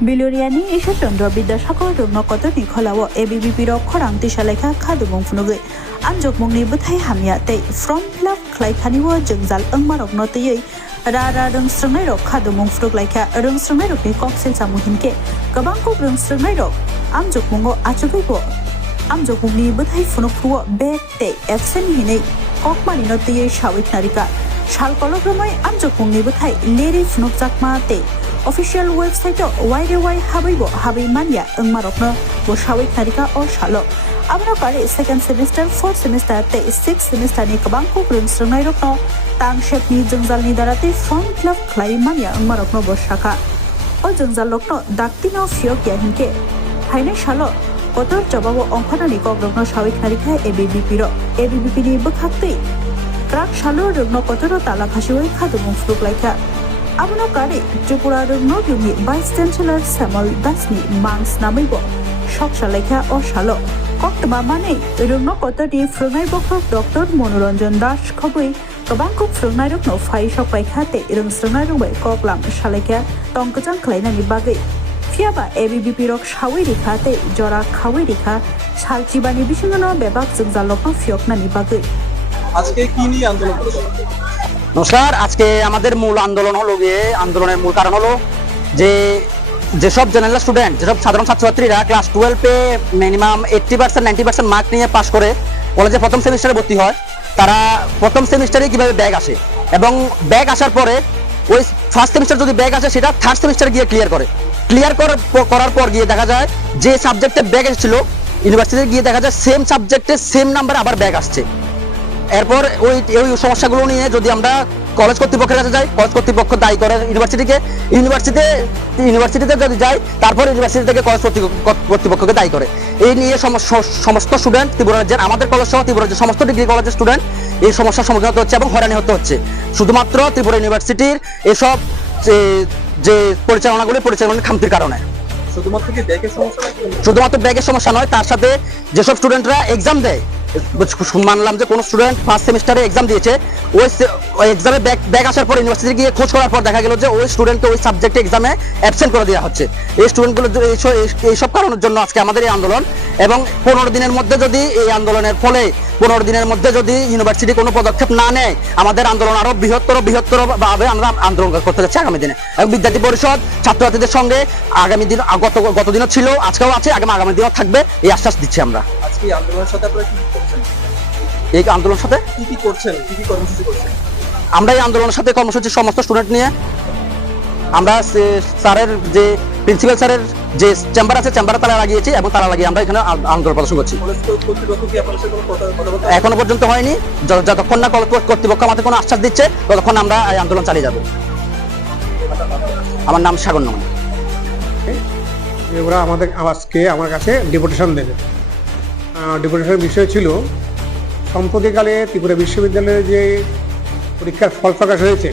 Biloriani Ishachandra Bidashako Nokotoni Kolawa ABBP Khorang Tishaleka Kadumong Funuge Anjok Mungni Butai Hamiate from Love Klaikaniwa Jungzal Angmarok Note Rara Rung Strumero Kadumong Frug like a Rung Strumero Coxel Samuhinke Kabanko Rung Strumero Amjok Mungo Achubibo Amjok Mungni Butai Funuku Be Te Efsen Hine Kokmani Note Shawik Narika Shalkologramai Amjok Mungni Butai Lady Funukzakma Te Official website YDY Habibo Habimania Marokno Bushawi Karika or Shalo. Abrakari second semester, fourth semester, sixth semester ni Kabanko Grimstone Rokno, Tang Shep ni Jungzal Nidarati from Club Klaimania Marokno Boshaka. O Jungzal Lokno, Daktino Fiokia Hinke. Haine Shalo, Kotor Jababo Onkana Niko Rokno Shawi Karika ABBP ni Bukati. Crack Shalo Rugno Kotoro Talakashiwe Kadum Fluk like that. Abrakari, Tripura Rugno Yumi, Vice Chancellor Samuel Dasni, Mangs Namibo, Shok Shaleka or Shalo. Koktaba Mane, Rugno Kotati, Frunai Boko, Dr. Monoranjan Dash Kobui, Kabanko Frunai Rugno, Fai Shok by Kate, Irun Strunai Koklam, Shaleka, Tonkajan Kleina Nibagi. Fiaba, ABBP Rock Shawiri Kate, Jora Kawirika, Salchibani Bishano, Bebak Zaloko, Fiokna Nibagi. আজকে কি নিয়ে আন্দোলন করছেন? নমস্কার। আজকে আমাদের মূল আন্দোলন হলো আন্দোলনের মূল কারণ হলো যেসব জেনারেল স্টুডেন্ট, যেসব সাধারণ ছাত্রছাত্রীরা ক্লাস 12 এ মিনিমাম 80% 90% মার্ক নিয়ে পাস করে কলেজে প্রথম সেমিস্টারে ভর্তি হয়, তারা প্রথম সেমিস্টারে কিভাবে ব্যাক আসে এবং ব্যাক আসার পরে ওই ফার্স্ট সেমিস্টার যদি ব্যাক আসে সেটা থার্ড সেমিস্টারে গিয়ে ক্লিয়ার করার পর গিয়ে দেখা যায় যে সাবজেক্টে ব্যাক এসেছিল ইউনিভার্সিটিতে গিয়ে দেখা যায় সেম সাবজেক্টে সেম নাম্বার আবার ব্যাক আসছে। এরপর ওই সমস্যাগুলো নিয়ে যদি আমরা কলেজ কর্তৃপক্ষের কাছে যাই, কলেজ কর্তৃপক্ষ দায়ী করে ইউনিভার্সিটিতে যদি যাই, তারপর ইউনিভার্সিটি থেকে কলেজ কর্তৃপক্ষকে দায়ী করে। এই নিয়ে সমস্ত স্টুডেন্ট ত্রিপুরা রাজ্যের, আমাদের কলেজ সহ ত্রিপুরা রাজ্যের সমস্ত ডিগ্রি কলেজের স্টুডেন্ট এই সমস্যার সম্মুখীন হতে হচ্ছে এবং হয়রানি হতে হচ্ছে। শুধুমাত্র ত্রিপুরা ইউনিভার্সিটির এসব যে পরিচালনার খামতির কারণে। শুধুমাত্র ব্যাগের সমস্যা নয়, তার সাথে যেসব স্টুডেন্টরা এক্সাম দেয়, মানলাম যে কোনো স্টুডেন্ট ফার্স্ট সেমিস্টারে এক্সাম দিয়েছে, ওই এক্সামে ব্যাক আসার পর ইউনিভার্সিটি গিয়ে খোঁজ করার পর দেখা গেল যে ওই স্টুডেন্টকে ওই সাবজেক্টে এক্সামে অ্যাবসেন্ট করে দেওয়া হচ্ছে। এই স্টুডেন্টগুলো এইসব কারণের জন্য আজকে আমাদের এই আন্দোলন। এবং 15 দিনের মধ্যে যদি এই আন্দোলনের ফলে 15 দিনের মধ্যে যদি ইউনিভার্সিটি কোনো পদক্ষেপ না নেয়, আমাদের আন্দোলন আরো বৃহত্তর ভাবে আমরা আন্দোলন করতে যাচ্ছি আগামী দিনে। এবং বিদ্যার্থী পরিষদ ছাত্রছাত্রীদের সঙ্গে আগামী দিন, গতদিনও ছিল, আজকেও আছে, আগামী দিনও থাকবে, এই আশ্বাস দিচ্ছি আমরা। আজকে এই আন্দোলনের সাথে আপনারা কি করছেন? এই আন্দোলনের সাথে কি করছেন, কি কর্মসূচি করছেন? আমরা এই আন্দোলনের সাথে কর্মসূচির সমস্ত স্টুডেন্ট নিয়ে আমরা স্যারের যে প্রিন্সিপাল স্যারের যে চেম্বার আছে, চেম্বারে তালা লাগিয়েছি এবং তালা লাগিয়ে আমরা এখানে আন্দোলন প্রদর্শন করছি। এখনো পর্যন্ত হয়নি, যতক্ষণ না কর্তৃপক্ষ আমাদের কোনো আশ্বাস দিচ্ছে ততক্ষণ আমরা এই আন্দোলন চালিয়ে যাব। আমার নাম সাগর নমন। ওরা আজকে আমার কাছে ডেপুটেশন দেবে। ডেপুটেশনের বিষয় ছিল সম্প্রতিকালে ত্রিপুরা বিশ্ববিদ্যালয়ে যে পরীক্ষার ফল প্রকাশ হয়েছে,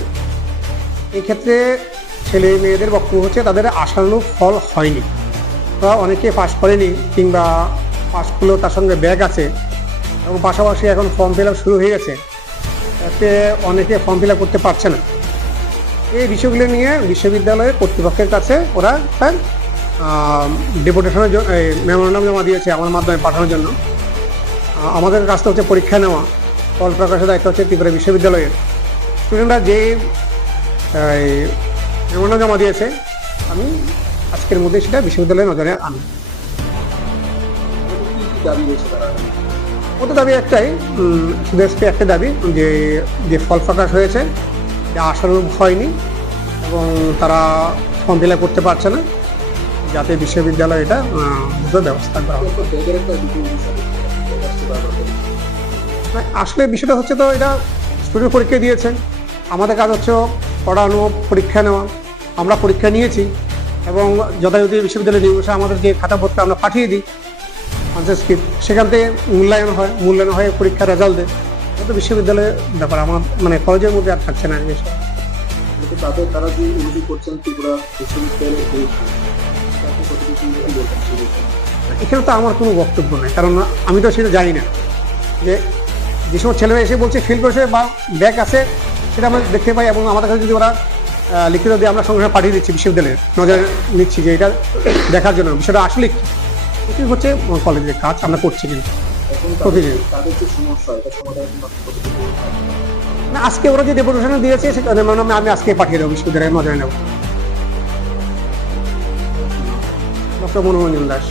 এই ক্ষেত্রে ছেলে মেয়েদের বক্তব্য হচ্ছে তাদের আশানুরূপ ফল হয়নি। তারা অনেকে পাস করেনি কিংবা পাস করলেও তার সঙ্গে ব্যাক আছে এবং পাশাপাশি এখন ফর্ম ফিল আপ শুরু হয়ে গেছে, তাতে অনেকে ফর্ম ফিল আপ করতে পারছে না। এই বিষয়গুলো নিয়ে বিশ্ববিদ্যালয়ের কর্তৃপক্ষের কাছে ওরা তার ডেপুটেশনের জন্য মেমোরান্ডাম জমা দিয়েছে আমার মাধ্যমে পাঠানোর জন্য। আমাদের কাজটা হচ্ছে পরীক্ষা নেওয়া, ফল প্রকাশের দায়িত্ব হচ্ছে ত্রিপুরা বিশ্ববিদ্যালয়ের। স্টুডেন্টরা যে মেমোরান্ডাম জমা দিয়েছে, আমি আজকের মধ্যে সেটা বিশ্ববিদ্যালয়ের নজরে আনি। ওদের দাবি একটাই, শুধু একটা দাবি যে ফল প্রকাশ হয়েছে যা আশানুরূপ হয়নি এবং তারা ফর্ম ফিল আপ করতে পারছে না, যাতে বিশ্ববিদ্যালয় এটা ব্যবস্থা করা হয়। আসলে বিষয়টা হচ্ছে, তো এটা স্টুডেন্ট পরীক্ষা দিয়েছে, আমাদের কাজ হচ্ছে পড়ানো, পরীক্ষা নেওয়া। আমরা পরীক্ষা নিয়েছি এবং যথাযথ বিশ্ববিদ্যালয় নির্দেশে আমাদের যে খাতাপত্র আমরা পাঠিয়ে দিই আনসার স্ক্রিপ্ট, সেখান থেকে মূল্যায়ন হয়ে পরীক্ষার রেজাল্ট দেয়। এটা বিশ্ববিদ্যালয়ের ব্যাপার, আমার কলেজের মধ্যে আর থাকছে না। তারা যে অভিযোগ করছেন ত্রিপুরা বিশ্ববিদ্যালয়ের, এখানে তো আমার কোনো বক্তব্য নেই, কারণ আমি তো সেটা জানি না যে সময় ছেলেরা এসে বলছে ফেল করেছে বা ব্যাক আছে, সেটা আমরা দেখতে পাই এবং আমাদের কাছে যদি ওরা লিখিত দিয়ে আমরা সঙ্গে সঙ্গে পাঠিয়ে দিচ্ছি বিশ্ববিদ্যালয়ে, নজরে নিচ্ছি যে এটা দেখার জন্য বিষয়টা আসলে কি। এটি হচ্ছে কলেজের কাজ, আমরা করছি কিন্তু এখন প্রতিদিন। তাদের যে সমস্যা এটা সমাধান করতে না, আজকে ওরা যে ডেপুটেশন দিয়েছে সেটা আমি আজকে পাঠিয়ে দেবো বিশ্ববিদ্যালয়ে, নজরে নেব। ডক্টর মনোরঞ্জন দাস।